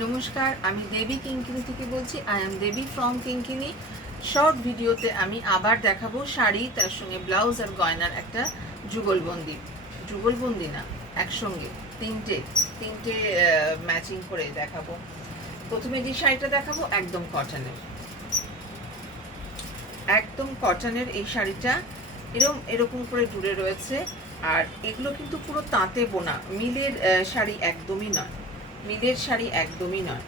নমস্কার, আমি দেবী কিঙ্কিনি থেকে বলছি। I am Debi from Kinkini. Short ভিডিওতে আমি আবার দেখাবো শাড়ি, তার সঙ্গে ব্লাউজ আর গয়নার একটা যুগলবন্দি। যুগলবন্দি না, একসঙ্গে তিনটে তিনটে ম্যাচিং করে দেখাবো। প্রথমে যে শাড়িটা দেখাবো একদম কটনের, এই শাড়িটা এরকম করে জুড়ে রয়েছে। আর এগুলো কিন্তু পুরো তাঁতে বোনা, মিলের শাড়ি একদমই নয়, মিলের শাড়ি একদমই নয়।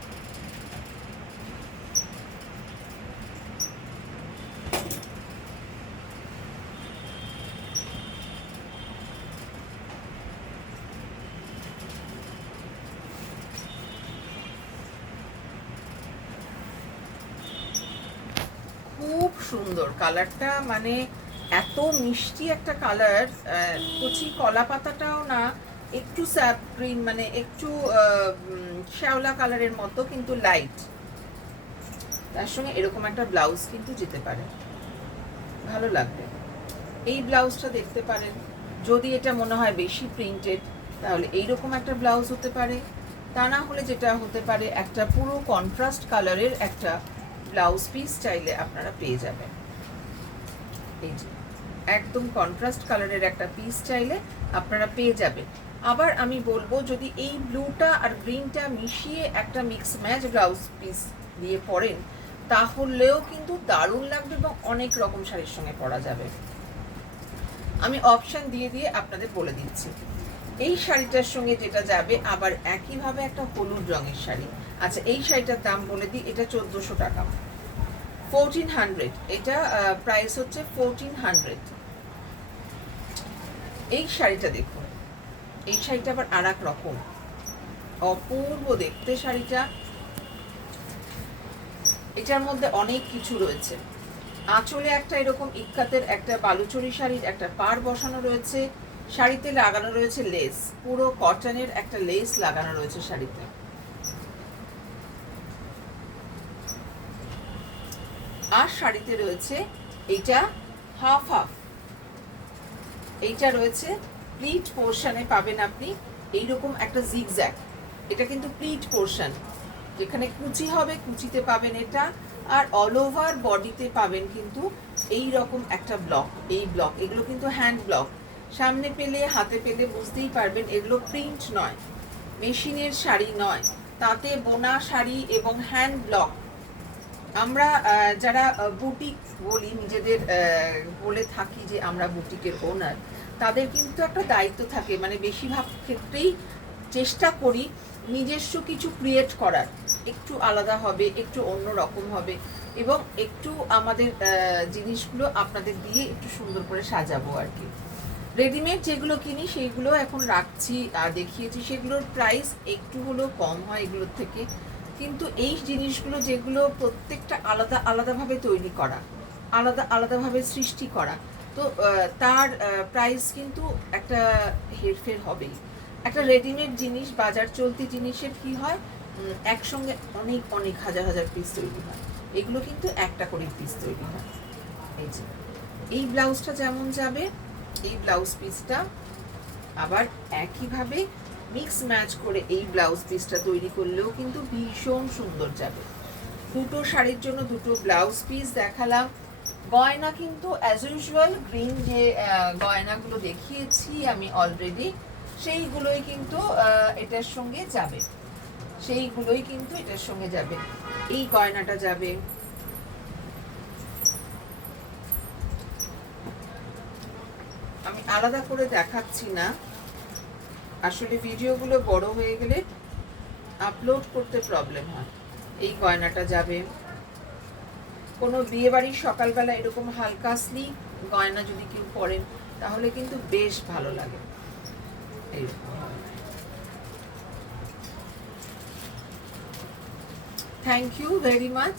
খুব সুন্দর কালারটা, মানে এত মিষ্টি একটা কালার। কচি কলা পাতাটাও না, একটু স্যাপ গ্রিন, মানে একটু শ্যাওলা কালারের মতো, কিন্তু লাইট। তার সঙ্গে এরকম একটা ব্লাউজ কিন্তু যেতে পারে, ভালো লাগবে। এই ব্লাউজটা দেখতে পারেন। যদি এটা মনে হয় বেশি প্রিন্টেড, তাহলে এইরকম একটা ব্লাউজ হতে পারে। তা না হলে যেটা হতে পারে, একটা পুরো কন্ট্রাস্ট কালারের একটা ব্লাউজ পিস চাইলে আপনারা পেয়ে যাবেন। এই যে একদম কন্ট্রাস্ট কালারের একটা পিস চাইলে আপনারা পেয়ে যাবেন। আবার আমি বলবো, যদি এই ব্লুটা আর গ্রিনটা মিশিয়ে একটা মিক্স ম্যাচ ব্লাউজ পিস দিয়ে পরেন, তাহলেও কিন্তু দারুণ লাগবে এবং অনেক রকম শাড়ির সঙ্গে পরা যাবে। আমি অপশান দিয়ে দিয়ে আপনাদের বলে দিচ্ছি। এই শাড়িটার সঙ্গে যেটা যাবে আবার একইভাবে একটা হলুদ রঙের শাড়ি। আচ্ছা, এই শাড়িটার দাম বলে দিই, এটা 1400 টাকা, 1400। এটা প্রাইস হচ্ছে 1400। এই শাড়িটা দেখুন, এই শাড়িটা আবার আর এক রকম, অপূর্ব দেখতে শাড়িটা। এটার মধ্যে অনেক কিছু রয়েছে। আঁচলে একটা এরকম ইক্কাতের একটা বালুচরি শাড়ির একটা পাড় বসানো রয়েছে। শাড়িতে লাগানো রয়েছে লেস, পুরো কটনের একটা লেস লাগানো রয়েছে শাড়িতে। আর শাড়িতে রয়েছে এইটা হাফ হাফ, এইটা রয়েছে প্লিট পোর্শনে পাবেন আপনি এইরকম একটা জিগজ্যাগ। এটা কিন্তু প্লিট পোর্শন, যেখানে কুচি হবে কুচিতে পাবেন এটা, আর অল ওভার বডিতে পাবেন কিন্তু এই রকম একটা ব্লক। এই ব্লক এগুলো কিন্তু হ্যান্ড ব্লক। সামনে পেলে হাতে পেলে বুঝতেই পারবেন এগুলো প্রিন্ট নয়, মেশিনের শাড়ি নয়, তাতে বোনা শাড়ি এবং হ্যান্ড ব্লক। আমরা যারা বুটিক বলি, নিজেদের বলে থাকি যে আমরা বুটিকের ওনার, তাদের কিন্তু একটা দায়িত্ব থাকে, মানে বেশিরভাগ ক্ষেত্রেই চেষ্টা করি নিজস্ব কিছু ক্রিয়েট করার, একটু আলাদা হবে, একটু অন্য রকম হবে, এবং একটু আমাদের জিনিসগুলো আপনাদের দিয়ে একটু সুন্দর করে সাজাবো আর কি। রেডিমেড যেগুলো কিনি সেইগুলো এখন রাখছি আর দেখিয়েছি, সেগুলোর প্রাইস একটু হলেও কম হয় এগুলোর থেকে। কিন্তু এই জিনিসগুলো যেগুলো প্রত্যেকটা আলাদা আলাদাভাবে তৈরি করা, আলাদা আলাদাভাবে সৃষ্টি করা, তো তার প্রাইস কিন্তু একটা হেরফের হবেই। একটা রেডিমেড জিনিস, বাজার চলতি জিনিসের কি হয়, একসঙ্গে অনেক অনেক হাজার হাজার পিস তৈরি হয়। এগুলো কিন্তু একটা করে পিস তৈরি হয়। এই যে এই ব্লাউজটা যেমন যাবে, এই ব্লাউজ পিসটা আবার একইভাবে মিক্স ম্যাচ করে এই ব্লাউজ পিসটা তৈরি করলেও কিন্তু ভীষণ সুন্দর যাবে। দুটো শাড়ির জন্য দুটো ব্লাউজ পিস দেখালাম। গয়না কিন্তু অ্যাজ ইউজুয়াল গ্রিন যে গয়নাগুলো দেখিয়েছি আমি অলরেডি, সেইগুলোই কিন্তু এটার সঙ্গে যাবে, সেইগুলোই কিন্তু এটার সঙ্গে যাবে। এই গয়নাটা যাবে। আমি আলাদা করে দেখাচ্ছি না, আসলে ভিডিওগুলো বড় হয়ে গেলে আপলোড করতে প্রবলেম হয়। এই গয়নাটা যাবে। কোনো বিয়ে বাড়ির সকালবেলা এরকম হালকা স্লিক গয়না যদি কেউ পরেন, তাহলে কিন্তু বেশ ভালো লাগে। এইরকম। Thank you very much.